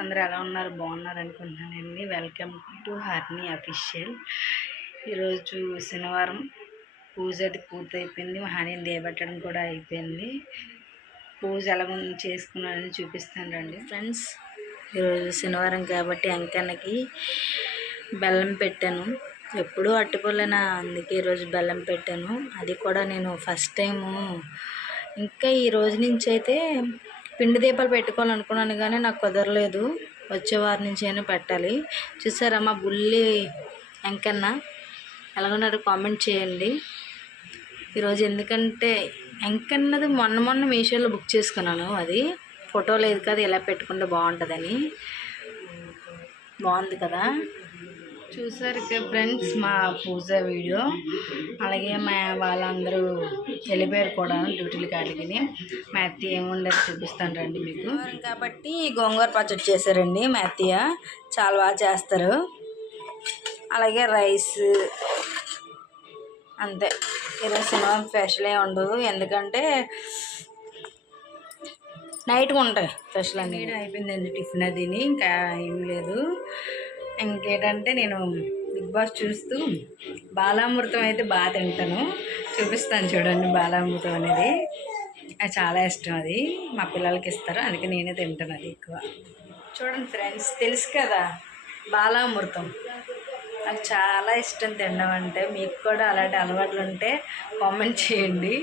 అందరూ ఎలా ఉన్నారు? బాగున్నారు అనుకుంటున్నానండి. Welcome to Harni official. ఈరోజు శనివారం పూజ అది పూర్తయిపోయింది. హనీని దేబెట్టడం కూడా అయిపోయింది. పూజ ఎలా చేసుకున్నానని చూపిస్తాను రండి ఫ్రెండ్స్. ఈరోజు శనివారం కాబట్టి అంకన్నకి బెల్లం పెట్టాను. ఎప్పుడూ అట్టుకోలేనా, అందుకే ఈరోజు బెల్లం పెట్టాను. అది కూడా నేను ఫస్ట్ టైము. ఇంకా ఈ రోజు నుంచి అయితే పిండి దీపాలు పెట్టుకోవాలనుకున్నాను కానీ నాకు కుదరలేదు. వచ్చే వారం నుంచి అయినా పెట్టాలి. చూసారా మా బుల్లి వెంకన్న ఎలాగొన్నారో కామెంట్ చేయండి ఈరోజు. ఎందుకంటే వెంకన్నది మొన్న మీషోలో బుక్ చేసుకున్నాను. అది ఫోటో లేదు కదా, ఇలా పెట్టుకుంటే బాగుంటుందని. బాగుంది కదా. చూసారు ఫ్రెండ్స్ మా పూజ వీడియో. అలాగే మా వాళ్ళందరూ వెళ్ళిపోయారు కూడా డ్యూటీలు కాడికి. మా అత్తయ్య ఏముండదు చూపిస్తాను రండి మీకు. కాబట్టి గోంగూర పచ్చడి చేశారండి మా అత్తయ్య, చాలా బాగా చేస్తారు. అలాగే రైస్ అంతే. ఈరోజు సినిమా స్పెషల్ ఏమి ఉండదు, ఎందుకంటే నైట్గా ఉంటాయి స్పెషల్ అన్నీ. అయిపోయిందండి టిఫిన్ అదిని, ఇంకా ఏం లేదు. ఇంకేంటంటే నేను బిగ్ బాస్ చూస్తూ బాలామృతం అయితే బాగా తింటాను. చూపిస్తాను చూడండి. బాలామృతం అనేది అది చాలా ఇష్టం. అది మా పిల్లలకి ఇస్తారు, అందుకే నేనే తింటాను అది ఎక్కువ. చూడండి ఫ్రెండ్స్, తెలుసు కదా బాలామృతం, నాకు చాలా ఇష్టం తినడం అంటే. మీకు కూడా అలాంటి అలవాట్లు ఉంటే కామెంట్ చేయండి.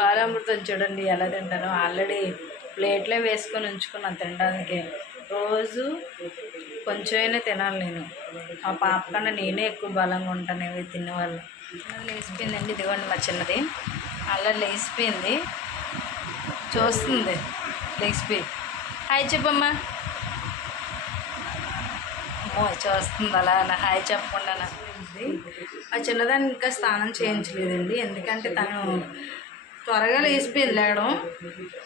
బాలామృతం చూడండి ఎలా తింటాను. ఆల్రెడీ ప్లేట్లో వేసుకొని ఉంచుకున్నాను తినడానికి. రోజు కొంచెమైనా తినాలి నేను. మా పాప కన్నా నేనే ఎక్కువ బలంగా ఉంటాను ఇవి తినేవాళ్ళు. లేచిపోయిందండి, ఇదిగోండి మా చిన్నది అలా లేచిపోయింది. చూస్తుంది లేచిపోయి. హాయ్ చెప్పమ్మా. అమ్మో చూస్తుంది అలా హాయ్ చెప్పకుండా. ఆ చిన్నదాన్ని ఇంకా స్నానం చేయించలేదండి, ఎందుకంటే తను త్వరగా లేచిపోయింది. లేవడం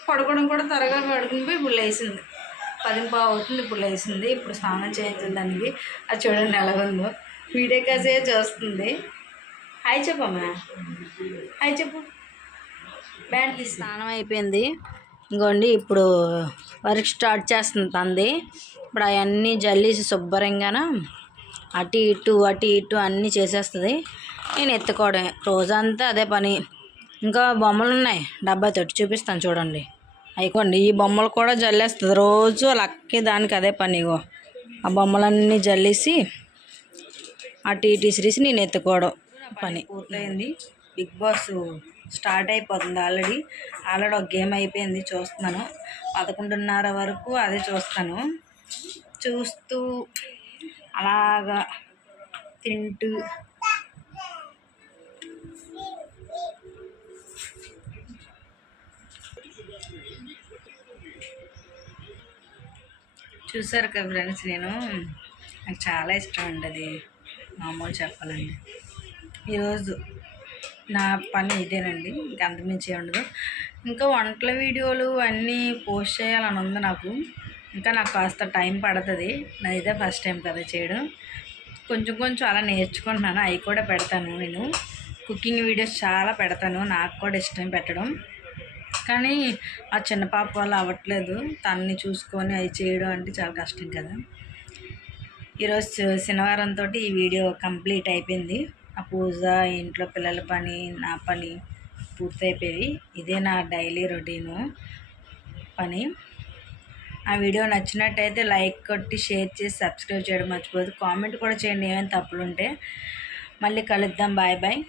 పడుకోవడం కూడా త్వరగా పడుకుని పోయి ఇప్పుడు లేచింది. 10:15 అవుతుంది ఇప్పుడు లేచింది. ఇప్పుడు స్నానం చేయించింది దానికి. అది చూడండి ఎలాగుందో. వీడియో కాసే చూస్తుంది. హాయ్ చెప్పమ్మా, హాయ్ చెప్పు. బ్యాండ్ తీసి స్నానం అయిపోయింది. ఇంకోండి ఇప్పుడు వర్క్ స్టార్ట్ చేస్తుంది తంది. ఇప్పుడు అవన్నీ జల్లేసి శుభ్రంగాన అటు ఇటు అన్నీ చేసేస్తుంది. నేను ఎత్తుకోవడమే రోజంతా అదే పని. ఇంకా బొమ్మలు ఉన్నాయి డబ్బాతోటి, చూపిస్తాను చూడండి. అయిపోండి ఈ బొమ్మలు కూడా జల్లేస్తుంది రోజు. లక్కి దానికి అదే పని. ఇగో ఆ బొమ్మలన్నీ జల్లేసి అటు ఇటు ఇసిరేసి నేను ఎత్తుకోవడం పని పూర్తయింది. బిగ్ బాస్ స్టార్ట్ అయిపోతుంది. ఆల్రెడీ ఒక గేమ్ అయిపోయింది, చూస్తున్నాను. 11:30 వరకు అదే చూస్తాను. చూస్తూ అలాగా తింటూ చూసారు కదా ఫ్రెండ్స్. నాకు చాలా ఇష్టం అండి అది, మామూలు చెప్పాలండి. ఈరోజు నా పని ఇదేనండి, ఇంకా అంతమించి ఉండదు. ఇంకా వంటల వీడియోలు అన్నీ పోస్ట్ చేయాలని ఉంది నాకు. ఇంకా నాకు కాస్త టైం పడుతుంది. నా ఇదే ఫస్ట్ టైం కదా చేయడం. కొంచెం అలా నేర్చుకుంటున్నాను. అవి కూడా పెడతాను. నేను కుకింగ్ వీడియోస్ చాలా పెడతాను, నాకు కూడా ఇష్టం పెట్టడం. కానీ ఆ చిన్న పాప వల్ల అవ్వట్లేదు. తనని చూసుకొని అవి చేయడం అంటే చాలా కష్టం కదా. ఈరోజు శనివారంతో ఈ వీడియో కంప్లీట్ అయిపోయింది. ఆ పూజ, ఇంట్లో పిల్లల పని, నా పని పూర్తయిపోయి ఇదే నా డైలీ రొటీను పని. ఆ వీడియో నచ్చినట్టయితే లైక్ కొట్టి షేర్ చేసి సబ్స్క్రైబ్ చేయడం మర్చిపోదు. కామెంట్ కూడా చేయండి ఏమైనా తప్పులు ఉంటే. మళ్ళీ కలుద్దాం. Bye bye.